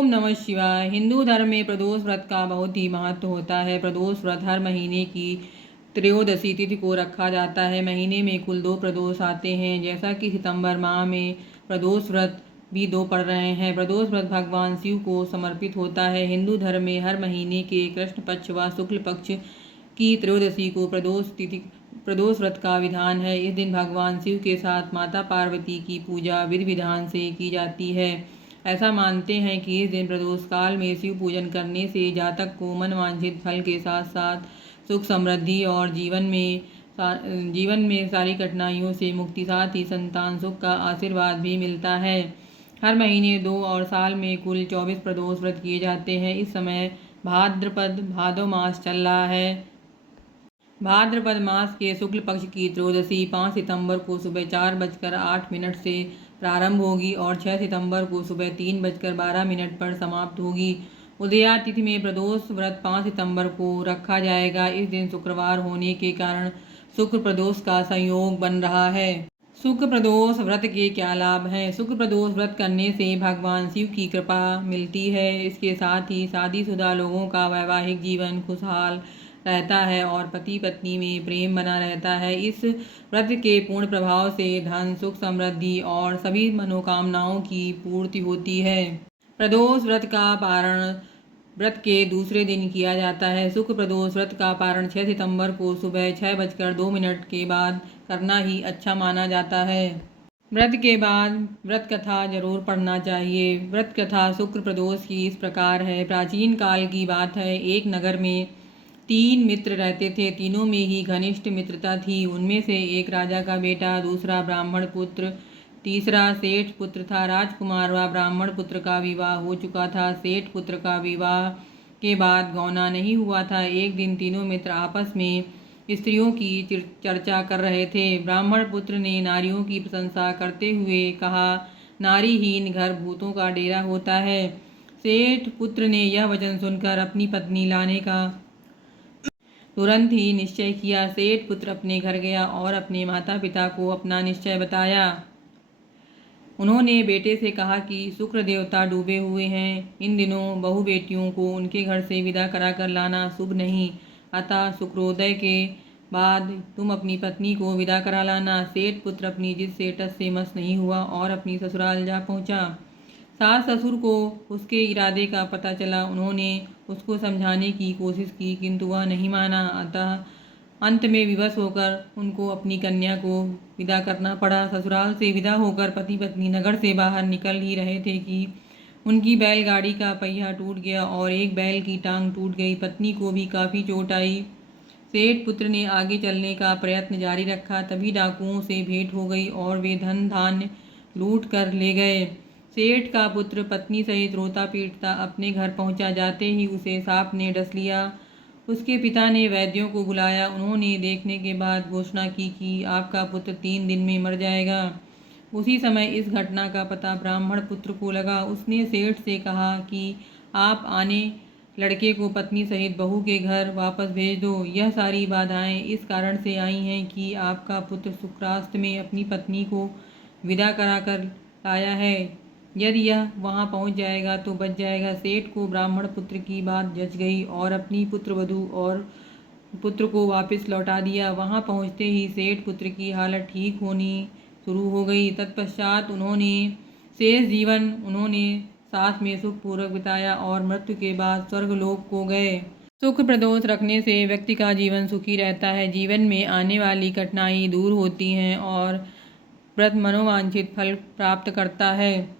ओम नमः शिवाय। हिंदू धर्म में प्रदोष व्रत का बहुत ही महत्व होता है। प्रदोष व्रत हर महीने की त्रयोदशी तिथि को रखा जाता है। महीने में कुल 2 प्रदोष आते हैं, जैसा कि सितंबर माह में प्रदोष व्रत भी 2 पड़ रहे हैं। प्रदोष व्रत भगवान शिव को समर्पित होता है। हिंदू धर्म में हर महीने के कृष्ण पक्ष व शुक्ल पक्ष की त्रयोदशी को प्रदोष व्रत का विधान है। इस दिन भगवान शिव के साथ माता पार्वती की पूजा विधि विधान से की जाती है। ऐसा मानते हैं कि इस दिन प्रदोष काल में शिव पूजन करने से जातक को मनवांछित फल के साथ साथ सुख समृद्धि और जीवन में सारी कठिनाइयों से मुक्ति, साथ ही संतान सुख का आशीर्वाद भी मिलता है। हर महीने 2 और साल में कुल 24 प्रदोष व्रत किए जाते हैं। इस समय भाद्र मास चल रहा है। भाद्रपद मास के शुक्ल पक्ष की त्रयोदशी 5 सितंबर को सुबह 4:08 से प्रारंभ होगी और 6 सितंबर को सुबह 3:12 पर समाप्त होगी। उदया तिथि में प्रदोष व्रत 5 सितंबर को रखा जाएगा। इस दिन शुक्रवार होने के कारण शुक्र प्रदोष का संयोग बन रहा है। शुक्र प्रदोष व्रत के क्या लाभ हैं? शुक्र प्रदोष व्रत करने से भगवान शिव की कृपा मिलती है। इसके साथ ही शादीशुदा लोगों का वैवाहिक जीवन खुशहाल रहता है और पति पत्नी में प्रेम बना रहता है। इस व्रत के पूर्ण प्रभाव से धन, सुख, समृद्धि और सभी मनोकामनाओं की पूर्ति होती है। प्रदोष व्रत का पारण व्रत के दूसरे दिन किया जाता है। शुक्र प्रदोष व्रत का पारण 6 सितंबर को सुबह 6:02 के बाद करना ही अच्छा माना जाता है। व्रत के बाद व्रत कथा जरूर पढ़ना चाहिए। व्रत कथा शुक्र प्रदोष की इस प्रकार है। प्राचीन काल की बात है। एक नगर में 3 मित्र रहते थे। तीनों में ही घनिष्ठ मित्रता थी। उनमें से एक राजा का बेटा, दूसरा ब्राह्मण पुत्र, तीसरा सेठ पुत्र था। राजकुमार व ब्राह्मण पुत्र का विवाह हो चुका था। सेठ पुत्र का विवाह के बाद गौना नहीं हुआ था। एक दिन तीनों मित्र आपस में स्त्रियों की चर्चा कर रहे थे। ब्राह्मण पुत्र ने नारियों की प्रशंसा करते हुए कहा, नारीहीन घर भूतों का डेरा होता है। सेठ पुत्र ने यह वचन सुनकर अपनी पत्नी लाने का तुरंत ही निश्चय किया। सेठ पुत्र अपने घर गया और अपने माता पिता को अपना निश्चय बताया। उन्होंने बेटे से कहा कि शुक्र देवता डूबे हुए हैं। इन दिनों बहू बेटियों को उनके घर से विदा करा कर लाना शुभ नहीं, अतः शुक्रोदय के बाद तुम अपनी पत्नी को विदा करा लाना। सेठ पुत्र अपनी जिद से टस से मस नहीं हुआ और अपनी ससुराल जा पहुंचा। सास ससुर को उसके इरादे का पता चला। उन्होंने उसको समझाने की कोशिश की, किंतु वह नहीं माना। अतः अंत में विवश होकर उनको अपनी कन्या को विदा करना पड़ा। ससुराल से विदा होकर पति पत्नी नगर से बाहर निकल ही रहे थे कि उनकी बैलगाड़ी का पहिया टूट गया और एक बैल की टांग टूट गई। पत्नी को भी काफ़ी चोट आई। सेठ पुत्र ने आगे चलने का प्रयत्न जारी रखा। तभी डाकुओं से भेंट हो गई और वे धन धान्य लूट कर ले गए। सेठ का पुत्र पत्नी सहित रोता पीटता अपने घर पहुंचा। जाते ही उसे सांप ने डस लिया। उसके पिता ने वैद्यों को बुलाया। उन्होंने देखने के बाद घोषणा की कि आपका पुत्र 3 दिन में मर जाएगा। उसी समय इस घटना का पता ब्राह्मण पुत्र को लगा। उसने सेठ से कहा कि आप आने लड़के को पत्नी सहित बहू के घर वापस भेज दो। यह सारी बाधाएं इस कारण से आई हैं कि आपका पुत्र शुक्रास्त में अपनी पत्नी को विदा कराकर लाया है। यदि यह वहां पहुंच जाएगा तो बच जाएगा। सेठ को ब्राह्मण पुत्र की बात जच गई और अपनी पुत्रवधू और पुत्र को वापस लौटा दिया। वहां पहुंचते ही सेठ पुत्र की हालत ठीक होनी शुरू हो गई। तत्पश्चात उन्होंने शेष जीवन साथ में सुखपूर्वक बिताया और मृत्यु के बाद स्वर्गलोक को गए। शुक्र प्रदोष रखने से व्यक्ति का जीवन सुखी रहता है। जीवन में आने वाली कठिनाई दूर होती हैं और व्रत मनोवांछित फल प्राप्त करता है।